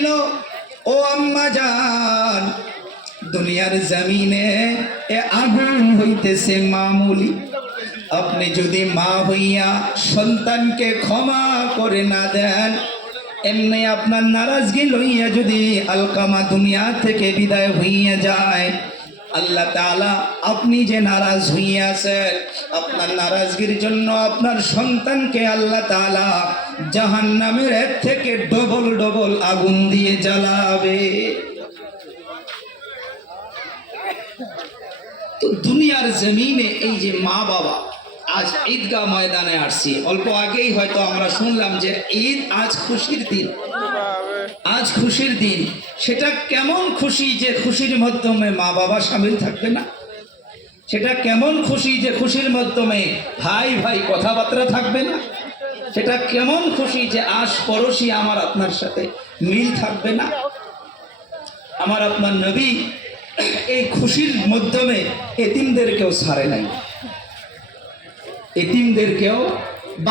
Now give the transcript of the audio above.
বলছিল, ও আম্মা জান, দুনিয়ার জমিনে এ আগুন হইতেছে মামুলি। আপনি যদি মা হইয়া সন্তানকে ক্ষমা করে না দেন, এমনি আপনার নারাজগি লইয়া যদি আলকামা দুনিয়া থেকে বিদায় হইয়া যায়, আল্লাহ তাআলা আপনি যে নারাজ হইয়া আছেন, আপনার নারাজগির জন্য আপনার সন্তানকে আল্লাহ তাআলা জাহান্নামের এর থেকে ডবল ডবল আগুন দিয়ে জ্বালাবে। তো দুনিয়ার জমিনে এই যে মা বাবা, আজ ঈদগাহ ময়দানে আসছি, অল্প আগেই হয়তো আমরা শুনলাম যে ঈদ আজ খুশির দিন, আজ খুশির দিন। সেটা কেমন খুশি যে খুশির মাধ্যমে মা বাবা শামিল থাকবে না? সেটা কেমন খুশি যে খুশির মাধ্যমে ভাই ভাই কথাবার্তা থাকবে না? সেটা কেমন খুশি যে আশ পড়োশি আমার আপনার সাথে মিল থাকবে না? আমার আপনার নবী এই খুশির মাধ্যমে এতিমদেরকেও ছাড়ে নাই, এতিমদেরকেও